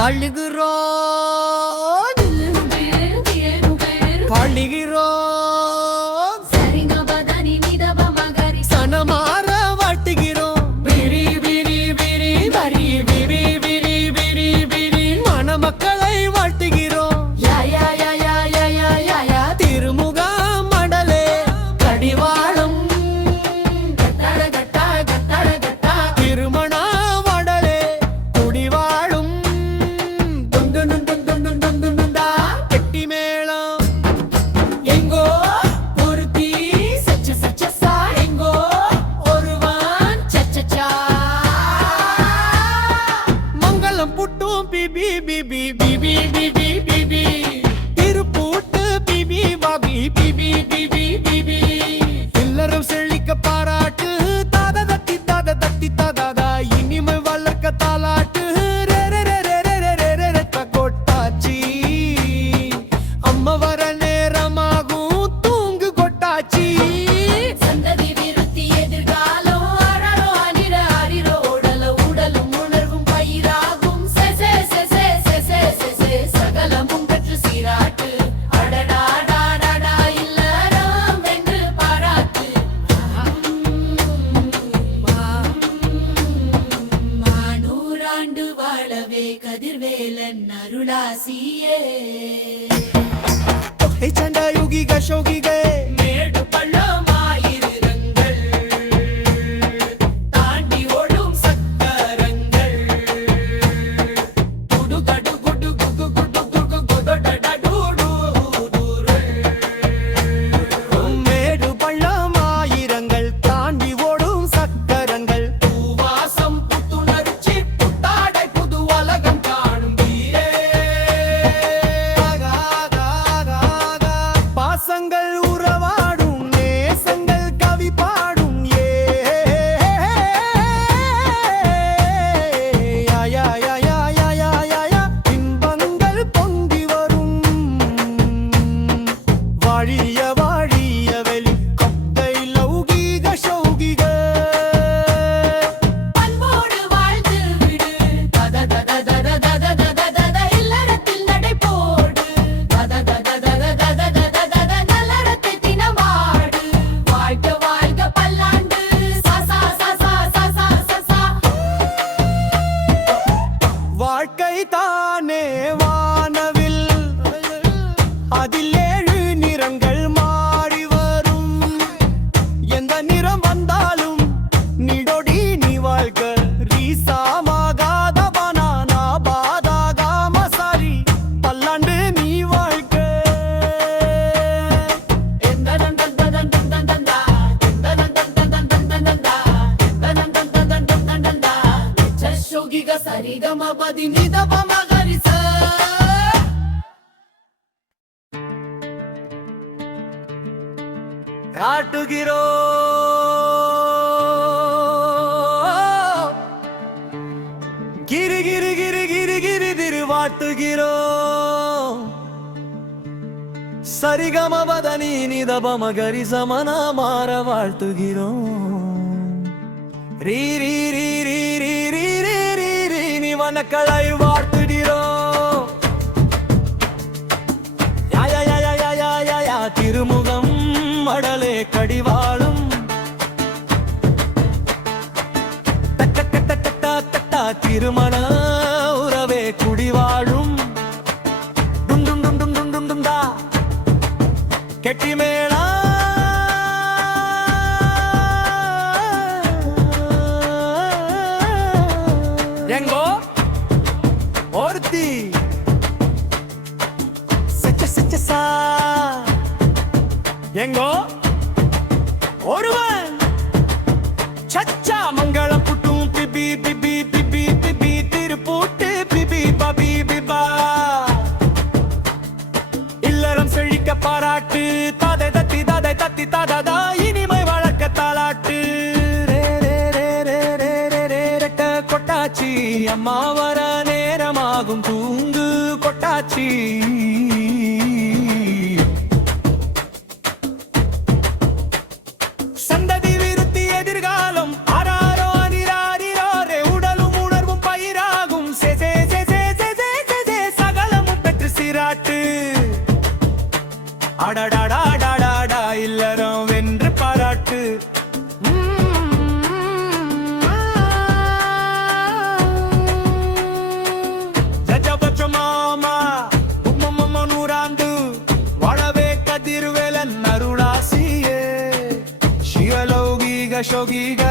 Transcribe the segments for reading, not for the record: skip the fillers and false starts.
வாழுகிறோம் வாழுகிறோம் சனமாற வாட்டுகிறோம் பிரி பிரி பிரி பரி பிரி பிரி பிரி பிரி மணமக்களை வாழ்த்துகிறோம் திருமுக மடலே கடிவாளம் திருமண மடலே குடிவாழும் கெட்டி மேளம் எங்கோ ஒருத்தி சச்ச சச்சசா எங்கோ ஒருவன் சச்சச்சா மங்களம் புட்டும் பிபி பிபி பிபி பிபி பிபி திருப்பூட்டு பிபி பாபி பிபி பிபி பிபி எல்லாரும் செழிக்க பாராட்டு தாத தத்தி தாதாதா இனிமை வளர்க்க தாலாட்டு கொட்டாச்சி அம்மா வர நேரமாகும் தூங்கு கொட்டாச்சி சந்ததி விருத்தி எதிர்காலம் அரரோ அனிர அரிரோ உடல உடலும் உணர்வும் பயிராகும் சகலமும் பெற்று சீராட்டு அடடாடாடா இல்லறம் வென்று பாராட்டு நூறாண்டு வாழவே கதிர்வேலன் அருளாசியே சண்டா யுகிக ஷோகிகே மேடு பள்ளமாயிருங்கள் தாண்டி ஓடும் சக்கரங்கள் குடுகடு குடு குடு குடு குடு குடடடடூடூருள் மேடு பள்ளமாயிரங்கள் தாண்டி ஓடும் சக்கரங்கள் பூவாசம் புத்துணர்ச்சி புத்தாடை புது உலகம் காணும் வீரே பாசங்கள் உறவாடும் நேசங்கள் கவி பாடும் இன்பங்கள் பொங்கி வரும் வாழிய வாழிய வெளி கொத்தை லௌகீக சௌகிக பண்போடு வாழ்ந்து விடு தத இல்லறத்தில் நடை போடு தத நல்லறத்தை தினமாடு வாழ்க வாழ்க பல்லாண்டு சசா சசா சசா சசா வாழ்க்கை தானே வானவில் அதில் 7 நிறங்கள் மாறி வரும் எந்த நிறம் வந்தாலும் நிடொடி நீ வாழ்க ரீசாமாகாத பனானா பாதாகா மசாரி பல்லாண்டு நீ வாழ்க சரிகம பதி நிதப மகரிச காட்டுகிறோம் கிரி கிரி கிரி கிரி கிரி திரு வாட்டுகிறோம் சரிகமபதனி நிதபமகரி சமன மாற வாழ்த்துகிறோம் ரீ ரீ ரீ ரீ ரீ ரீ ரீ ரீ ரீ நிவனக்களை வாழ்த்துகிறோம் யா யா யா யா யா யா யா யா திருமுகம் மடலே கடிவாளும் தட்டா திருமண உறவே குடிவாழும் டும் டும் டும் டும் டும் டும் டும் தா கெட்டி மேளா எங்கோ ஒருத்தி சச்ச சச்சசா எங்கோ ஒருவன் சச்சா மங்களம் புட்டும் பிபி பிபி பிபி பிபி திருப்பூட்டு பிபி பபி பிபா இல்லறம் செழிக்க பாராட்டு தாதை தத்தி தாதாதா இனிமை வளர்க்க தாலாட்டு கொட்டாச்சி அம்மா வர நேரமாகும் தூங்கு கொட்டாச்சி சந்ததி விருத்தி எதிர்காலம் ஆராரோ அனிராரிரோரே உடலும் உணர்வும் பயிராகும் சே சே சே சே சே சே ஷோகிக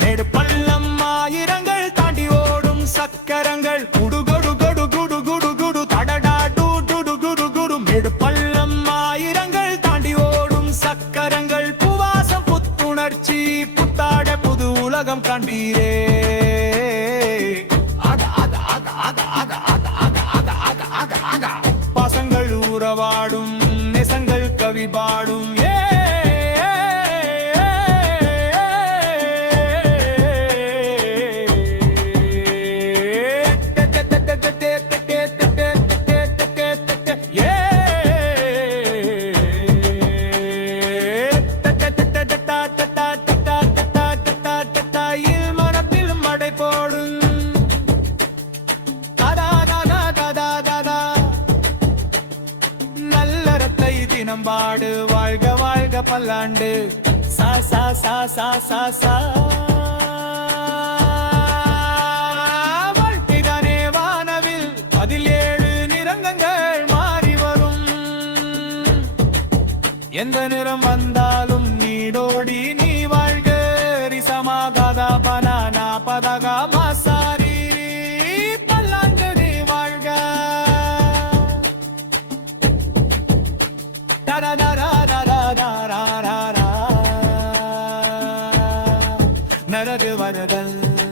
மேடு பள்ளம் ஆயிரங்கள் தாண்டி ஓடும் சக்கரங்கள் குடு குடு குடு குடு குடு குடு தடடா டு டு குடு குடு மேடு பள்ளம் ஆயிரங்கள் தாண்டி ஓடும் சக்கரங்கள் புவாசம் புத்துணர்ச்சி புத்தாட புது உலகம் காண்பீரே பாசங்கள் உறவாடும் நெசங்கள் கவி பாடும் மனத்தில் மடை போடும் நல்லறத்தை தினம் பாடு வாழ்க வாழ்க பல்லாண்டு சா சா சா சா சா சா வாழ்க்கைதானே வானவில் அதில் 7 நிறங்கள் மாறி வரும் எந்த நிறம் வந்தாலும் நீடோடி நீ வாழ்க ரிசமா கதா பனானா பதகா மாசாரி பல்லாண்டு நீ வாழ்க da da da da da da da da da da.